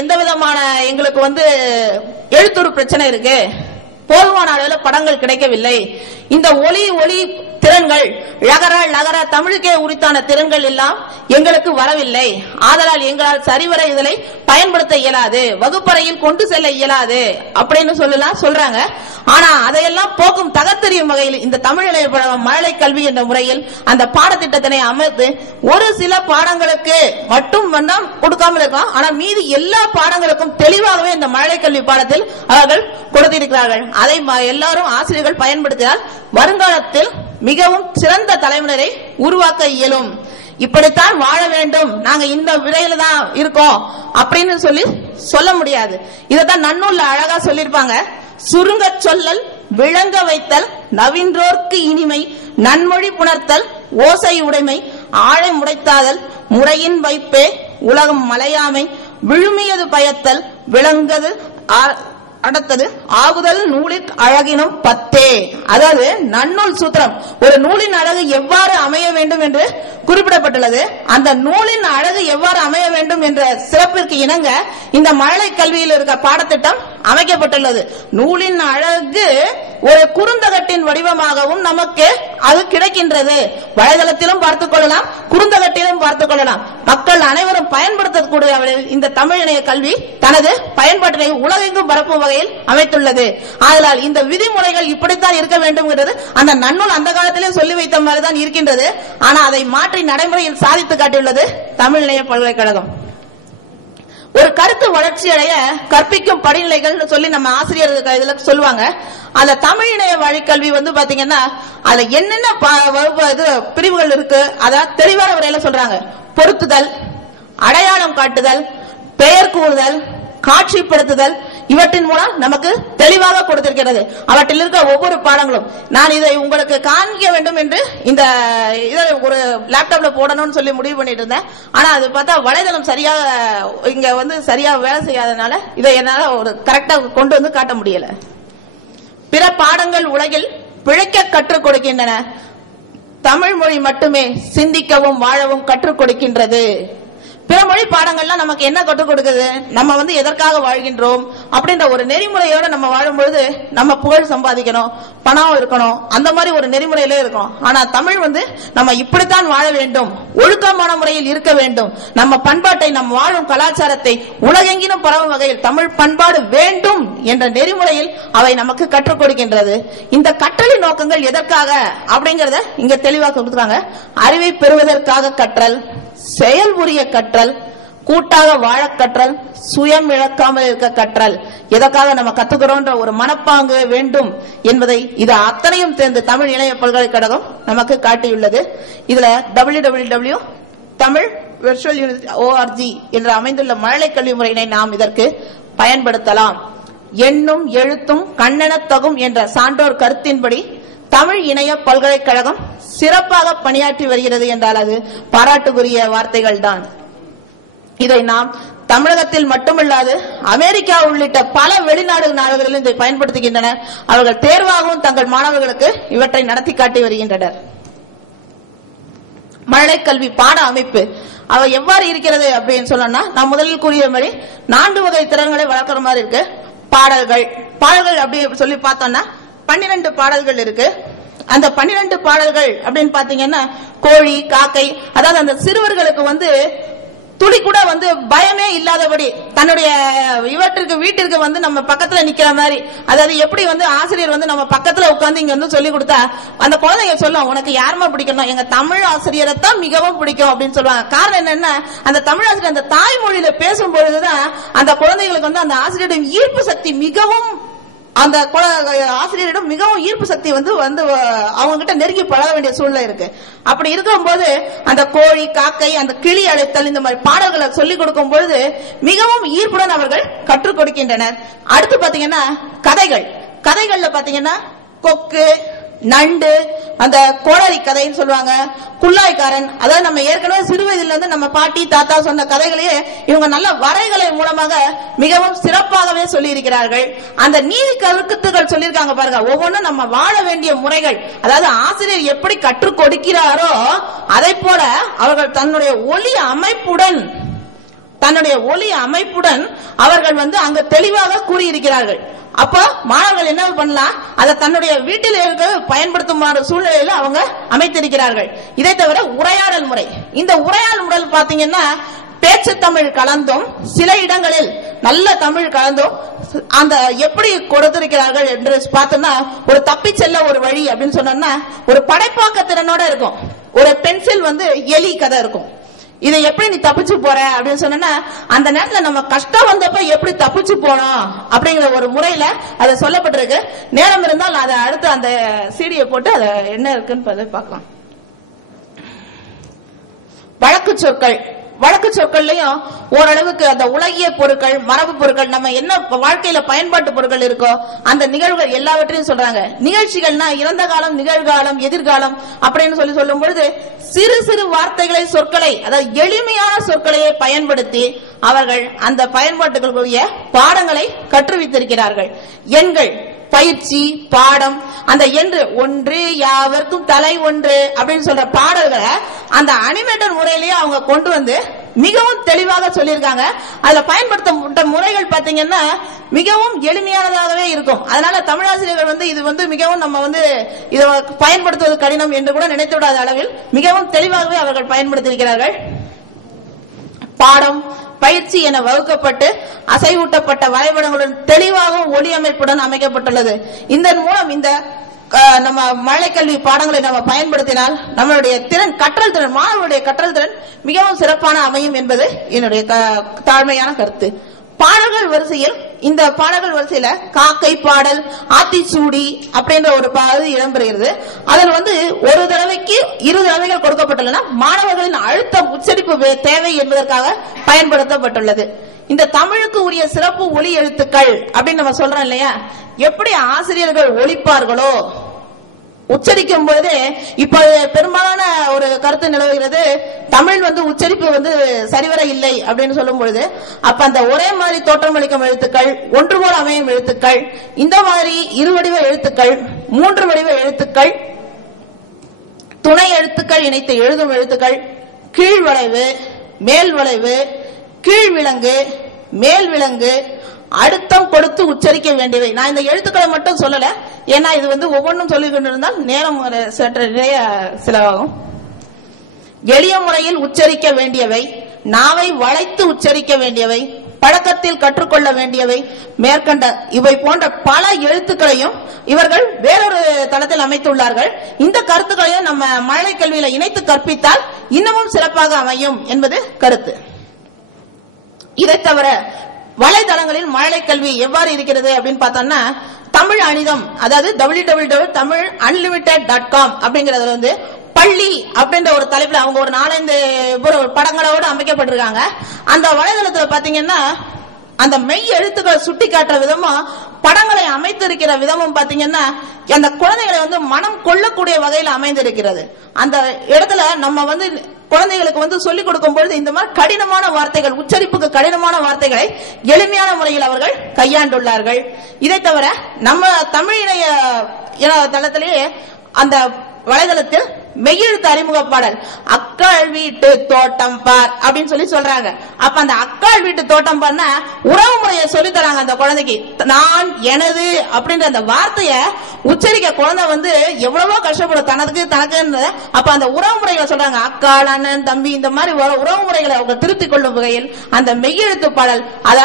எந்த விதமான எங்களுக்கு எழுத்துரு பிரச்சனை இருக்கு, போதுமான அளவில் படங்கள் கிடைக்கவில்லை, இந்த ஒளி திறன்கள் லகர தமிழுக்கே உரித்தான திறன்கள் எல்லாம் எங்களுக்கு வரவில்லை, ஆதலால் எங்களால் சரிவர இதனை பயன்படுத்த இயலாது, வகுப்பறையில் கொண்டு செல்ல இயலாது அப்படின்னு சொல்றாங்க. ஆனா அதையெல்லாம் போக்கும் தகத்தெரியும் வகையில் இந்த தமிழ் மழலை கல்வி என்ற முறையில் அந்த பாடத்திட்டத்தினை அமைத்து ஒரு சில பாடங்களுக்கு மட்டும் கொடுக்காமல் இருக்கலாம். ஆனா மீதி எல்லா பாடங்களுக்கும் தெளிவாகவே இந்த மழலை கல்வி பாடத்தில் அவர்கள் கொடுத்திருக்கிறார்கள். அதை எல்லாரும் ஆசிரியர்கள் பயன்படுத்தினால் வருங்காலத்தில் மிகவும் சிறந்த தலைமுறையை உருவாக்க இயலும். இப்படித்தான் வாழ வேண்டும், நாங்க இந்த விடையில தான் இருக்கோம் அப்படின்னு சொல்ல முடியாது. இதத்தான் நன்னூல்ல அழகா சொல்லிருப்பாங்க. சுருங்க சொல்லல், விளங்க வைத்தல், நவின்றோர்க்கு இனிமை, நன்மொழி புணர்த்தல், ஓசை உடைமை, ஆழை முடைத்தாதல், முறையின் வைப்பே உலகம் மலையாமை, விழுமியது பயத்தல், விளங்கது அடுத்தது ஆகுதல் நூலின் அழகினும் பத்தே. அதாவது நன்னூல் சூத்திரம், ஒரு நூலின் அழகு எவ்வாறு அமைய வேண்டும் என்று குறிப்பிடப்பட்டுள்ளது. அந்த நூலின் அழகு எவ்வாறு அமைய வேண்டும் என்ற சிறப்பிற்கு இணங்க இந்த மழலை கல்வியில் இருக்க பாடத்திட்டம் அமைக்கப்பட்டுள்ளது. நூலின் அழகு ஒரு குறுந்தகட்டின் வடிவமாகவும் நமக்கு அது கிடைக்கின்றது. வலைதளத்திலும் பார்த்துக் கொள்ளலாம், குறுந்தகட்டிலும் பார்த்துக் கொள்ளலாம். மக்கள் அனைவரும் பயன்படுத்தக்கூடிய இந்த தமிழ் இணைய கல்வி தனது பயன்பாட்டினை உலகெங்கும் பரப்பும் வகையில் அமைத்துள்ளது. ஆதலால் இந்த விதிமுறைகள் இப்படித்தான் இருக்க வேண்டும் என்கிறது அந்த நன்னூல் அந்த காலத்திலே சொல்லி வைத்த மாதிரிதான் இருக்கின்றது. ஆனா அதை மாற்றி நடைமுறையில் சாதித்து காட்டியுள்ளது தமிழ் இணைய பல்கலைக்கழகம். ஒரு கருத்து வளர்ச்சி அடைய கற்பிக்கும் படிநிலைகள் சொல்லி நம்ம ஆசிரியர்கள் இதுல சொல்லுவாங்க. அந்த தமிழ் இணைய வழிக்கல்வி பாத்தீங்கன்னா அதுல என்னென்ன பிரிவுகள் இருக்கு அத தெளிவான முறையில சொல்றாங்க. பொருத்துதல், அடையாளம் காட்டுதல், பெயர் கூறுதல், காட்சிப்படுத்துதல், இவற்றின் மூலம் நமக்கு தெளிவாக கொடுத்திருக்கிறது. அவற்றில் இருக்க ஒவ்வொரு பாடங்களும் நான் இதை உங்களுக்கு காண்பிக்க வேண்டும் என்று இந்த இதை ஒரு லேப்டாப்ல போடணும்னு சொல்லி முடிவு பண்ணிட்டு இருந்தேன். ஆனா அது பார்த்தா வலைதளம் சரியாக இங்க சரியா வேலை செய்யாதனால இதை என்னால ஒரு கரெக்டா கொண்டு காட்ட முடியல. பிற பாடங்கள் உலகில் பிழைக்க கற்றுக் கொடுக்கின்றன, தமிழ் மொழி மட்டுமே சிந்திக்கவும் வாழவும் கற்றுக் கொடுக்கின்றது. பிற மொழி பாடங்கள்லாம் நமக்கு என்ன கற்றுக் கொடுக்குது, நம்ம எதற்காக வாழ்கின்றோம் அப்படின்ற ஒரு நெறிமுறையோட நம்ம வாழும்பொழுது நம்ம புகழ் சம்பாதிக்கணும், பணம் இருக்கணும், அந்த மாதிரி ஒரு நெறிமுறையிலே இருக்கணும். ஆனா தமிழ் நம்ம இப்படித்தான் வாழ வேண்டும், ஒழுக்கமான முறையில் இருக்க வேண்டும், நம்ம பண்பாட்டை நம் வாழும் கலாச்சாரத்தை உலகெங்கிலும் பரவும் வகையில் தமிழ் பண்பாடு வேண்டும் என்ற நெறிமுறையில் அவை நமக்கு கற்றுக் கொடுக்கின்றது. இந்த கற்றலின் நோக்கங்கள் எதற்காக அப்படிங்கறத இங்க தெளிவாக கொடுக்குறாங்க. அறிவை பெறுவதற்காக கற்றல், செயல் புரிய கற்றல், கூட்டாக வாழ கற்றல், சுயம் இழக்காமல் இருக்க கற்றல். எதற்காக நம்ம கத்துக்கிறோன்ற ஒரு மனப்பாங்கு வேண்டும் என்பதை இது அத்தனையும் சேர்ந்து தமிழ் இணைய பல்கலைக்கழகம் நமக்கு காட்டியுள்ளது. இதுல www.tamil.virtual.org என்று அமைந்துள்ள மழலை கல்வி முறையினை நாம் இதற்கு பயன்படுத்தலாம். எண்ணும் எழுத்தும் கண்ணெனத்தகும் என்ற சான்றோர் கருத்தின்படி தமிழ் இணைய பல்கலைக்கழகம் சிறப்பாக பணியாற்றி வருகிறது என்றால் அது பாராட்டுக்குரிய வார்த்தைகள் தான். இதை நாம் தமிழகத்தில் மட்டுமல்லாது அமெரிக்கா உள்ளிட்ட பல வெளிநாடு நாடுகளிலும் இதை பயன்படுத்துகின்றனர். அவர்கள் தேர்வாகவும் தங்கள் மாணவர்களுக்கு இவற்றை நடத்தி காட்டி வருகின்றனர். மழலை கல்வி பாட அமைப்பு அவ எவ்வாறு இருக்கிறது அப்படின்னு சொன்னா, நான் முதலில் கூறிய மாதிரி 4 வகை திறன்களை வளர்க்கிற மாதிரி இருக்கு. பாடல்கள் அப்படி சொல்லி பார்த்தோம்னா 12 பாடல்கள் இருக்கு. அந்த 12 பாடல்கள் அப்படின்னு பாத்தீங்கன்னா கோழி, காக்கை, அதாவது அந்த சிறுவர்களுக்கு துளி கூட பயமே இல்லாதபடி தன்னுடைய வீட்டிற்கு நம்ம பக்கத்துல நிக்கிற மாதிரி, அதாவது எப்படி ஆசிரியர் நம்ம பக்கத்துல உட்கார்ந்து இங்க சொல்லி கொடுத்தா அந்த குழந்தைங்க சொல்லும், உனக்கு யாருமா பிடிக்கணும், எங்க தமிழ் ஆசிரியரை தான் மிகவும் பிடிக்கும் அப்படின்னு சொல்லுவாங்க. காரணம் என்னன்னா அந்த தமிழ் ஆசிரியர் அந்த தாய்மொழியில பேசும்பொழுதுதான் அந்த குழந்தைகளுக்கு அந்த ஆசிரியரிடம் ஈர்ப்பு சக்தி மிகவும், அந்த ஆசிரியரிடம் மிகவும் ஈர்ப்பு சக்தி அவங்க கிட்ட நெருங்கி பழக வேண்டிய சூழ்நிலை இருக்கு. அப்படி இருக்கும்போது அந்த கோழி, காக்கை, அந்த கிளி அழைத்தல், இந்த மாதிரி பாடல்களை சொல்லிக் கொடுக்கும் பொழுது மிகவும் ஈர்ப்புடன் அவர்கள் கற்றுக் கொடுக்கின்றனர். அடுத்து பாத்தீங்கன்னா கதைகள்ல பாத்தீங்கன்னா கொக்கு, நண்டு, அந்த கோடரி கதைன்னு சொல்லுவாங்க, குள்ளாய்க்காரன், அதாவது நம்ம ஏற்கனவே சிறு வயதிலிருந்து நம்ம பாட்டி தாத்தா சொன்ன கதைகளையே இவங்க நல்ல வரைகலை மூலமாக மிகவும் சிறப்பாகவே சொல்லி இருக்கிறார்கள். அந்த நீதி கருத்துக்கள் சொல்லியிருக்காங்க பாருங்க, ஒவ்வொன்றும் நம்ம வாழ வேண்டிய முறைகள், அதாவது ஆசிரியர் எப்படி கற்றுக் கொடுக்கிறாரோ அதை போல அவர்கள் தன்னுடைய ஒலி அமைப்புடன் தன்னுடைய ஒலி அமைப்புடன் அவர்கள் வந்து அங்க தெளிவாக கூறியிருக்கிறார்கள். அப்போ மாணவர்கள் என்ன பண்ணலாம், அதை தன்னுடைய வீட்டில் இருக்க பயன்படுத்தும் சூழ்நிலையில அவங்க அமைத்திருக்கிறார்கள். இதை தவிர உரையாடல் முறை, இந்த உரையாடல் முறை பாத்தீங்கன்னா பேச்சு தமிழ் கலந்தும் சில இடங்களில் நல்ல தமிழ் கலந்தும் அந்த எப்படி கொடுத்திருக்கிறார்கள் என்று பார்த்தோம்னா, ஒரு தப்பி செல்ல ஒரு வழி அப்படின்னு சொன்னா ஒரு படைப்பாக்க திறனோட இருக்கும். ஒரு பென்சில் வந்து எலி கதை இருக்கும். இதை எப்படி நீ தப்பிச்சு போற அப்படின்னு சொன்னா, அந்த நேரத்துல நம்ம கஷ்டம் வந்தப்ப எப்படி தப்பிச்சு போனோம் அப்படிங்கிற ஒரு முறையில அதை சொல்லப்பட்டிருக்கு. நேரம் இருந்தால் அதை அடுத்து அந்த சீடியை போட்டு அதை என்ன இருக்குன்னு பார்க்கலாம். வழக்கு சொற்கள், வழக்கு சொற்கள்லயும் ஓரளவுக்கு அந்த உலகிய பொருட்கள், மரபு பொருட்கள், நம்ம என்ன வாழ்க்கையில பயன்பாட்டு பொருட்கள் இருக்கோ அந்த நிகழ்வுகள் எல்லாவற்றையும் சொல்றாங்க. நிகழ்ச்சிகள்னா இறந்த காலம், நிகழ்காலம், எதிர்காலம் அப்படின்னு சொல்லும் பொழுது சிறு சிறு வார்த்தைகளை, சொற்களை, அதாவது எளிமையான சொற்களையே பயன்படுத்தி அவர்கள் அந்த பயன்பாட்டுகளுக்குரிய பாடங்களை கற்றுவித்திருக்கிறார்கள். எண்கள், பயிற்சி, பாடம், அந்த என்று ஒன்று யாவர்க்கும் தலை ஒன்று அப்படின்னு சொல்ற பாடல்களை அந்த அனிமேட்டர் முறையிலேயே அவங்க கொண்டு வந்து மிகவும் தெளிவாக சொல்லியிருக்காங்க. அதுல பயன்படுத்த முறைகள் பாத்தீங்கன்னா மிகவும் எளிமையானதாகவே இருக்கும். அதனால தமிழாசிரியர்கள் வந்து இது வந்து மிகவும் நம்ம வந்து இதை பயன்படுத்துவது கடினம் என்று கூட நினைத்து விடாத அளவில் மிகவும் தெளிவாகவே அவர்கள் பயன்படுத்தியிருக்கிறார்கள். பாடம், பயிற்சி என வகுக்கப்பட்டு அசைவூட்டப்பட்ட வரைபடங்களுடன் தெளிவாகவும் ஒளி அமைப்புடன் அமைக்கப்பட்டுள்ளது. இதன் மூலம் இந்த நம்ம மழை கல்வி பாடங்களை நம்ம பயன்படுத்தினால் நம்மளுடைய திறன், கற்றல் திறன், மாணவர்களுடைய கற்றல் திறன் மிகவும் சிறப்பான அமையும் என்பது என்னுடைய தாழ்மையான கருத்து. பாடல்கள் வரிசையில், இந்த பாடல்கள் வரிசையில காக்கை பாடல், ஆத்திச்சூடி அப்படின்ற ஒரு பாடல் இடம்பெறுகிறது. அதில் வந்து ஒரு தடவைக்கு 2 தடவைகள் கொடுக்கப்பட்டுள்ளன. மாணவர்களின் அழுத்தம், உச்சரிப்பு தேவை என்பதற்காக பயன்படுத்தப்பட்டுள்ளது. இந்த தமிழுக்கு உரிய சிறப்பு ஒலி எழுத்துக்கள் அப்படின்னு நம்ம சொல்றோம் இல்லையா, எப்படி ஆசிரியர்கள் ஒலிப்பார்களோ உச்சரிக்கும் போது இப்ப பெரும்பாலான ஒரு கருத்து நிலவுகிறது, தமிழ் வந்து உச்சரிப்பு வந்து சரிவர இல்லை அப்படின்னு சொல்லும் பொழுது, அப்ப அந்த ஒரே மாதிரி தோற்றமளிக்கும் எழுத்துக்கள், ஒன்று போல அமையும் எழுத்துக்கள், இந்த மாதிரி 2 வடிவ எழுத்துக்கள், 3 வடிவ எழுத்துக்கள், துணை எழுத்துக்கள் இணைத்து எழுதும் எழுத்துக்கள், கீழ் வளைவு, மேல் வளைவு, கீழ் விலங்கு, மேல் விலங்கு, அழுத்தம் கொடுத்து உச்சரிக்க வேண்டியவை. நான் இந்த எழுத்துக்களை மட்டும் சொல்லல, ஏன்னா இது வந்து ஒவ்வொன்றும் சொல்லிக் கொண்டிருந்தால் நேரம் சற்று நிறைய செலவாகும். எளிய முறையில் உச்சரிக்க வேண்டியவை, நாவை வளைத்து உச்சரிக்க வேண்டியவை, பழக்கத்தில் கற்றுக்கொள்ள வேண்டியவை, மேற்கண்ட இவை போன்ற பல எழுத்துக்களையும் இவர்கள் வேறொரு தளத்தில் அமைத்துள்ளார்கள். இந்த கருத்துக்களையும் நம்ம மழலை கல்வியில இணைத்து கற்பித்தால் இன்னமும் சிறப்பாக அமையும் என்பது கருத்து. இதை தவிர வலைதளங்களில் மழலை கல்வி எவ்வாறு இருக்கிறது அப்படின்னு பார்த்தோம்னா, தமிழ் அனிதம், அதாவது www.tamilunlimited.com அப்படிங்கறதுல வந்து பள்ளி அப்படின்ற ஒரு தலைப்புல அவங்க ஒரு 4-5 படங்களோடு அமைக்கப்பட்டிருக்காங்க. அந்த வலைதளத்துல பாத்தீங்கன்னா அந்த மெய் எழுத்துக்களை சுட்டி காட்டுற விதமும் படங்களை அமைத்திருக்கிற விதமும் பாத்தீங்கன்னா அந்த குழந்தைகளை வந்து மனம் கொள்ளக்கூடிய வகையில் அமைந்திருக்கிறது. அந்த இடத்துல நம்ம வந்து குழந்தைகளுக்கு வந்து சொல்லிக் கொடுக்கும் பொழுது இந்த மாதிரி கடினமான வார்த்தைகள், உச்சரிப்புக்கு கடினமான வார்த்தைகளை எளிமையான முறையில் அவர்கள் கையாண்டுள்ளார்கள். இதை தவிர நம்ம தமிழ் இணைய தளத்திலேயே அந்த வலைதளத்தில் மெய்யெழுத்து அறிமுக பாடல், அக்காள் வீட்டு தோட்டம் பார் அப்படின்னு சொல்றாங்க. அப்ப அந்த அக்காள் வீட்டு தோட்டம் பாருன்னா உறவு முறையை சொல்லி தராங்க அந்த குழந்தைக்கு. நான், எனது அப்படின்ற அந்த வார்த்தைய உச்சரிக்க குழந்தை வந்து எவ்வளவோ கஷ்டப்படும் தனக்கு. அப்ப அந்த உறவு முறைகளை சொல்றாங்க, அக்காள், அண்ணன், தம்பி, இந்த மாதிரி உறவு முறைகளை அவங்க திருத்திக் கொள்ளும் வகையில் அந்த மெய்யெழுத்து பாடல், அத